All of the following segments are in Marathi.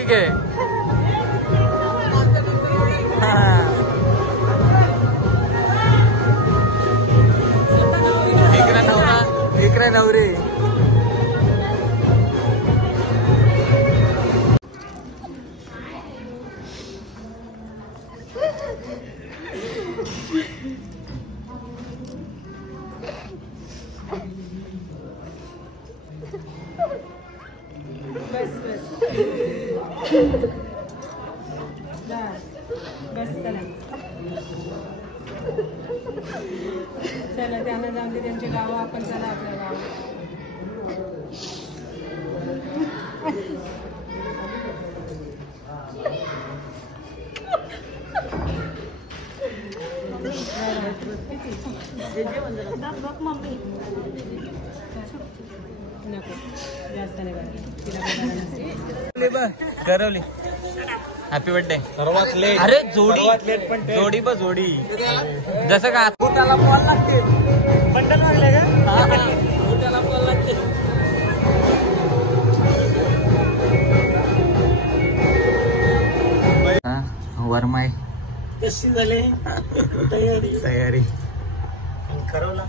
ठीक आहे. इकडे नवरी. चला त्यांना जाऊन दे त्यांचे गाव, आपण चला आपल्या गाव. नको जास्त नाही करवली. Happy birthday. सर्वात लेट. अरे जोडी लेट पण जोडी बस जोडी. जसं का त्याला बॉल लागते. बंडल मारले का? त्याला बॉल लागते. वरमाय कशी झाली तयारी. करवला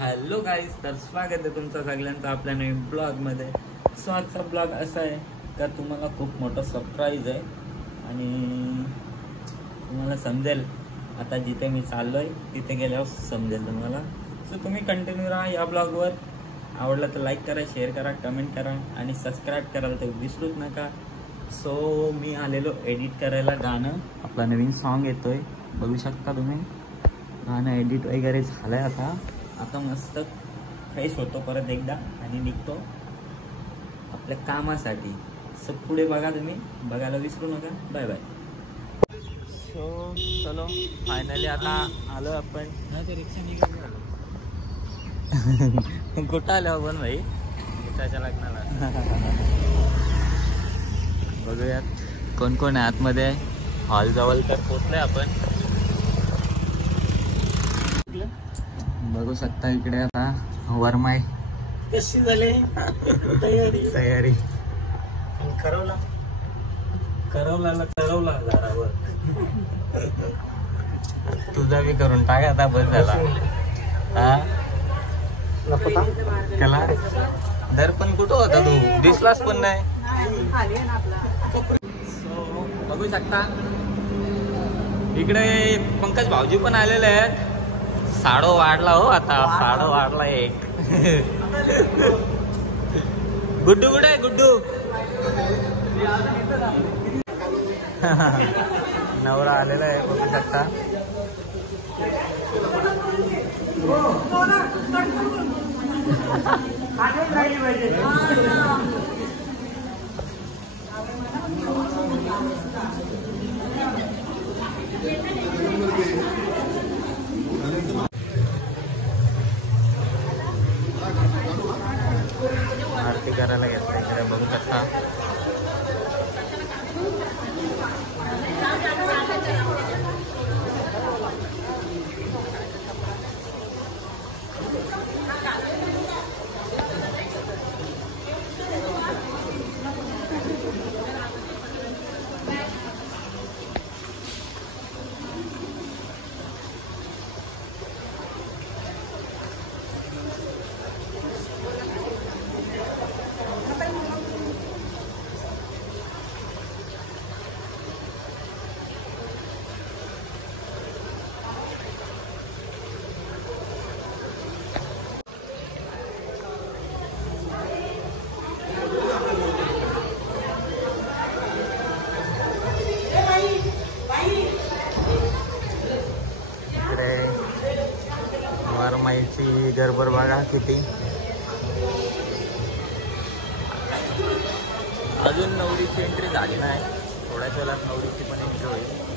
हॅलो गाईज, तर स्वागत आहे तुमचं सगळ्यांचं आपल्या नवीन ब्लॉगमध्ये. सो आजचा ब्लॉग असा आहे का तुम्हाला खूप मोठं सरप्राईज आहे आणि तुम्हाला समजेल आता जिथे मी चाललोय तिथे गेल्यावर समजेल तुम्हाला. सो तुम्ही कंटिन्यू राहा या ब्लॉगवर. आवडलं तर लाईक करा, शेअर करा, कमेंट करा आणि सबस्क्राईब करायला तर विसरूच नका. सो मी आलेलो एडिट करायला गाणं. आपला नवीन सॉन्ग येतोय, बघू शकता तुम्ही. गाणं एडिट वगैरे झालंय. आता मस्त फ्रेश होतो परत एकदा आणि निघतो आपल्या कामासाठी. सो पुढे बघा तुम्ही, बघायला विसरू नका. Bye bye. सो चलो फायनली आता आलो आपण. रिक्षा निघाली. कुठं आलो आपण भाई? गीताच्या लग्नाला. बघूयात कोण कोण आहे आतमध्ये. हॉल जवळ तर पोचलोय आपण. बघू शकता इकडे आता वरमाय. कशी झाली तयारी. करवला झाडावर. तुझा बी करून टाक आता, बस झाला. हा त्याला दर्पण कुठं होता? तू दिसलास पण नाही. सो बघू शकता इकडे पंकज भाऊजी पण आलेले आहेत. साडो वाढला हो आता, साडो वाढला एक. गुड्डू कुठे आहे? गुड्डू नवरा आलेला आहे, बघू शकता. आरती करायला घेतलं इकडे, बघू शकता. माईची गडबड बघा किती. अजून नवरीची एंट्री झाली नाही, थोड्याच वेळात नवरीची पण एंट्री होईल.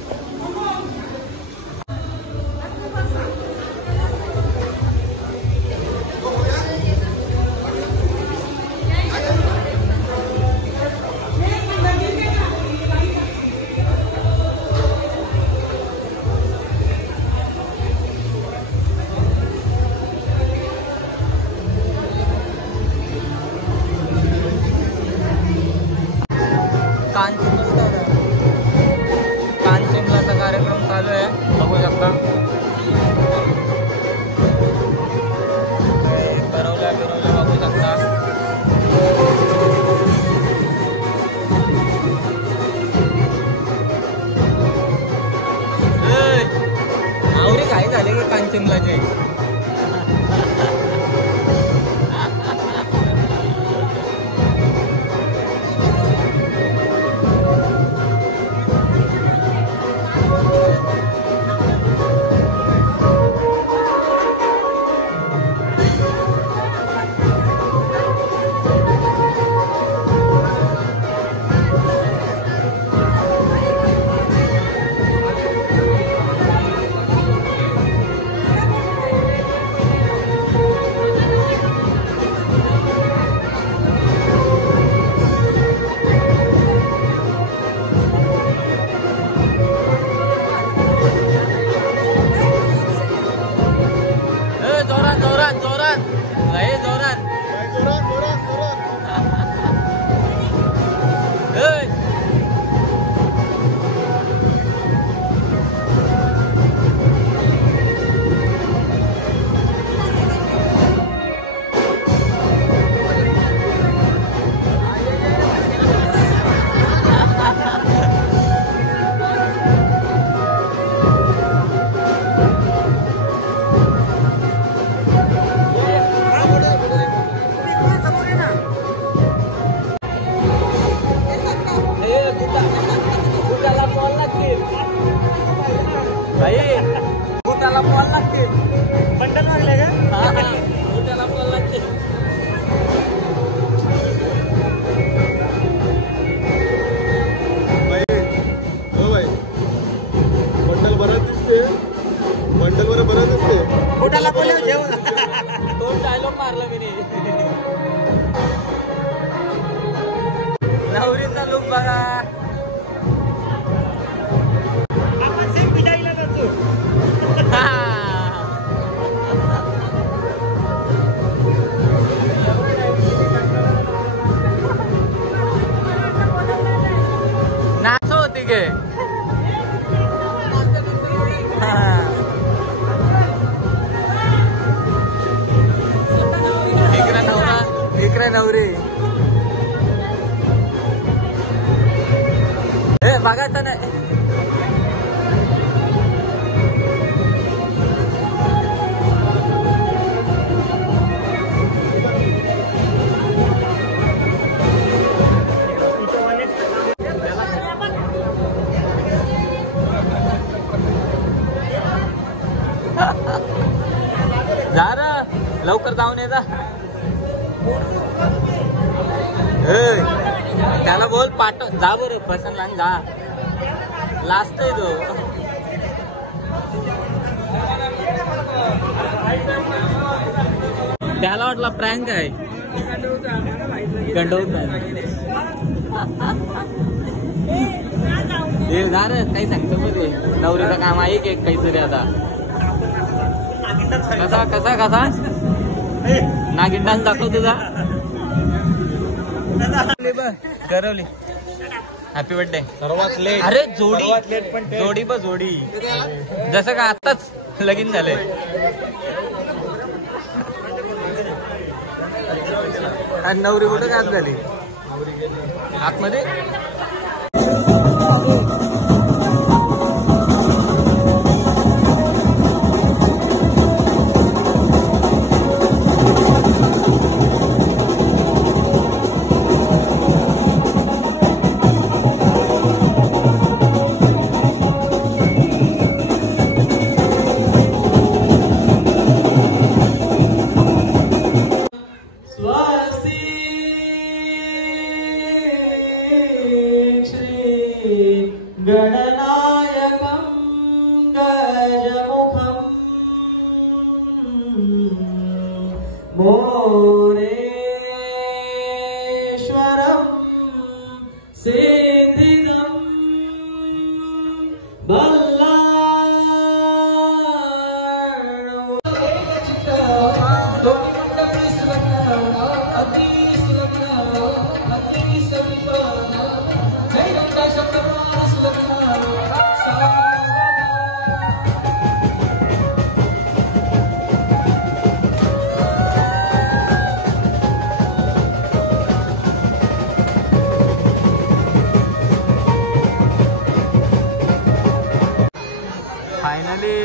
नवरीचा लुक बघा. नाच होती गे. इकडे नवरी बघायचं नाही. जा रे लवकर जाऊन ये जा. त्याला बोल पाठव जा बरं पसंत लाग जा. लास्ट आहे तो. त्याला वाटला प्रँक आहे. गंडवत हे जा रे काही सांगतो मध्ये नवरीचं काम आहे की काहीतरी आता. कसा कसा कसा नागिन डान्स दाखव तुझा. करवली हॅपी बर्थडे. सर्वात लेट. अरे जोडी लेट पण जोडी बघ जोडी जसं का आताच लगीन झालंय. आणि नवरी कुठं काय झाली आतमध्ये. गणनायकं गजमुखं मोरेश्वरं सिद्धिदं फायनली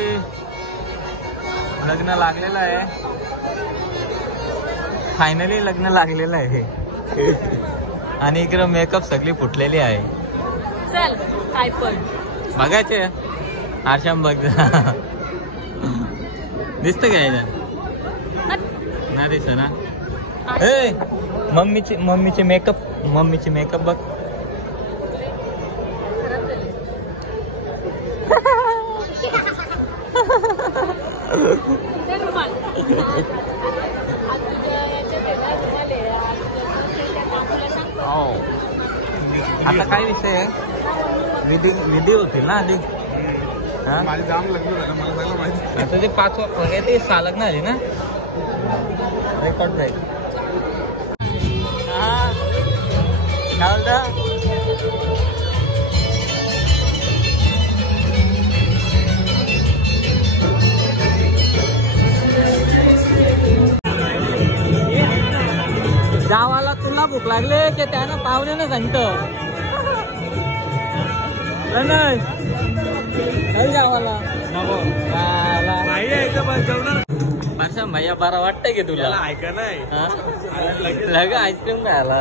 लग्न लग्न लागलेलं आहे. फायनली लग्न लागलेलं आहे. आणि इकडे मेकअप सगळी फुटलेली आहे. चल काय पण बघायचे आरशाम बघ. दिसत काय ना दिसत ना. ए मम्मीची मेकअप बघ. आता काय विषय आहे. विधी होतील ना आधी. माझे जाम लग्न झालं मला सगळं माहिती. आता ते 5 वगैरे ते 6 लग्न आली ना. रेकॉर्ड जाईल. काय बोलता. जावाला तुला भूक लागले की त्यानं पाहुण्यानं सांगत जावाला परसम भैया बरा वाटतंय की तुला. ऐका नाही लग आईस्क्रीम खायला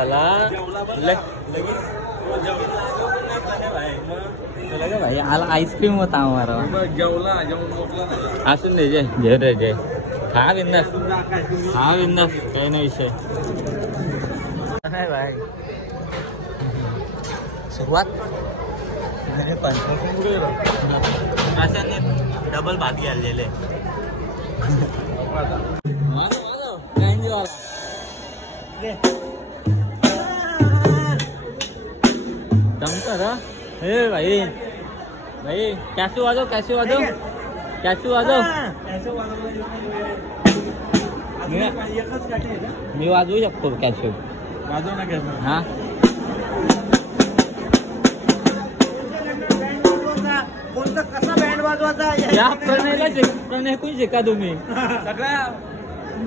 भाई आला आईस्क्रीम होता आम्हाला. जेवला जेवण असून दे जय रे जय. हा बिंदास काही नाही विषय नाही भाई. सुरुवात डबल भात घ्यायलेले. दमकर हे भाई भाई कॅशू वाजव मी वाजवू शकतो कॅशू. वाजव ना घ्या. हा कोणता कसा बँड वाजवायचा या प्रणय कोण शिका तुम्ही. सगळ्या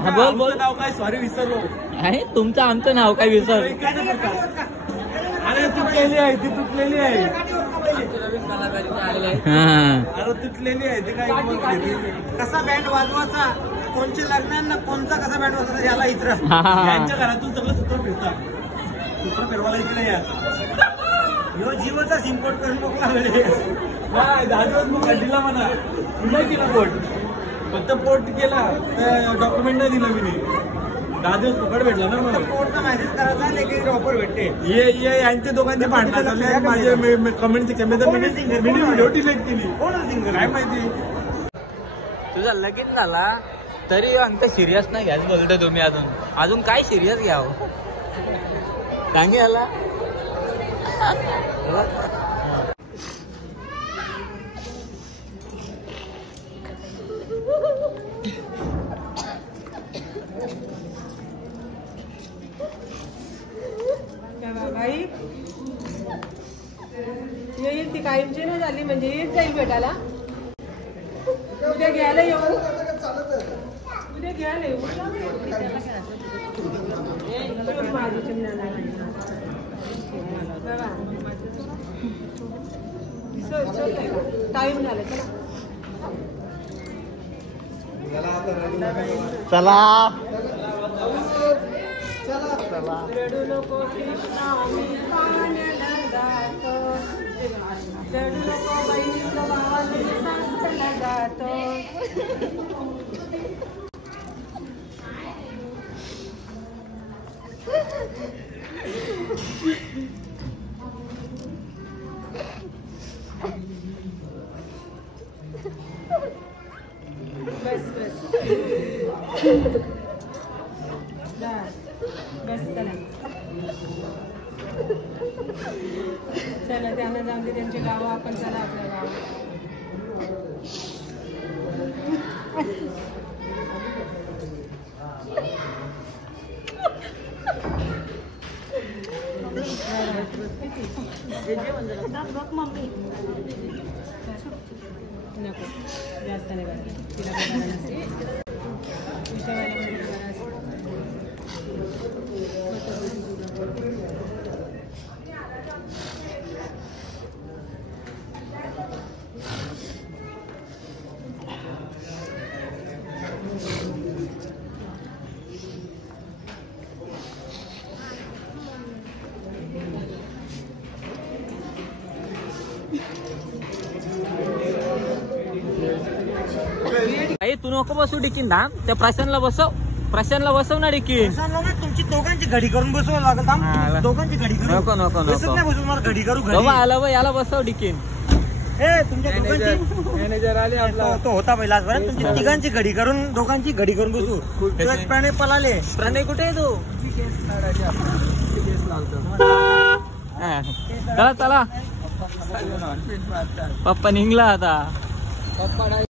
हा बोल नाव काय सॉरी विसरलो. आहे तुमचं आमचं नाव काय विसर. अरे तुटलेली आहे ती तुटलेली आहे. अरे तुटलेली आहे ते काय. कसा बँड वाजवायचा कोणच्या लग्नांना कोणता कसा बँड वाजवायचा याला इतर यांच्या घरातून सगळं सूत्र फिरतात. सूत्र फिरवायला इकडे या जीवचा इम्पोर्ट करून मोकळा. काय 10 दिवस मग दिला म्हणा. नाही दिला पोर्ट फक्त पोर्ट केला डॉक्युमेंट नाही दिला मी. 10 दिवस पकड भेटला ना मला. पोर्टचा मेसेज करायचा लेखी ऑफर भेटते. ये यांच्या दोघांचे भांडण झाले. माझे कमेंट सेक्शन व्हिडिओ डिलीट केली. कोण सिंगर काय माहिती. तुझा लगीन झाला तरी अंत सिरियस नाही घ्यायचं बोलतो तुम्ही. अजून काय सिरियस घ्यावं सांगे याला. भाई येईल ती कायमची नाही झाली म्हणजे येत जाईल भेटायला. उद्या घ्यायला येऊ. माझी चिमण्या टाइम झाला. चला रडू नको कृष्णा मी पाण्याला जातो. रडू नको बहिणी भावाने सांगला जातो. बस चला चला त्यांना जाऊन दे त्यांचे गाव. आपण चला आपल्या गावात. नको जास्त नाही करायचं. तिला तू नको बसू डिकीन धाम त्या प्रशांतला बसव ना डिकीन. तुमची दोघांची घडी करून बसवावं लागेल. हा. दोघांची घडी करून नको नको बसत नको नाही बसू मला घडी करू घडी. बाबा आला बा याला बसव डिकीन. तुमच्या दोघांची मॅनेजर आले आपला. तो होता पहिला आजपर्यंत. तुमची तिघांची घडी करून दोघांची घडी करून बसू. तो एक प्राणी पळाले. प्रणय कुठे आहे तू? चला चला पप्पा निघला आता.